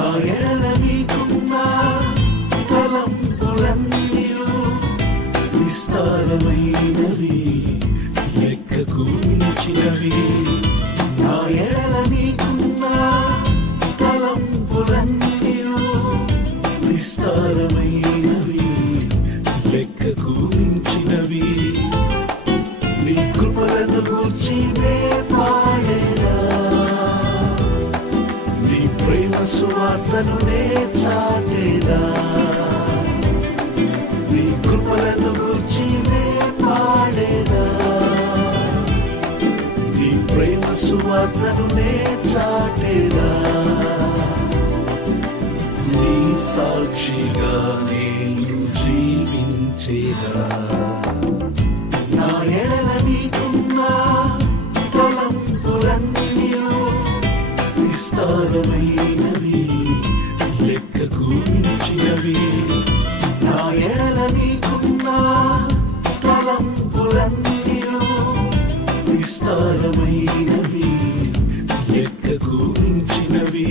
నా ఎడల నీకున్న తలంపులన్నీయు విస్తారమైనవి, లెక్కకు మించినవి. నా ఎడల నీకున్న తలంపులన్నీయు విస్తారమైనవి, లెక్కకు మించినవి. నీ కృపలను గూర్చి నే పాడేదా, నీ ప్రేమ సువార్తను నే చాటేదా. నీ కృపలను గూర్చి నే పాడేదా, నీ ప్రేమ సువార్తను నే చాటేదా. నీ సాక్షిగా నేను జీవించేదా. నా ఎడల నీకున్న తలంపులన్నీయు విస్తారమైనవి, లెక్కకు మించినవి. నా ఎడల నీకున్న తలంపులన్నీయు విస్తారమైనవి, లెక్కకు మించినవి.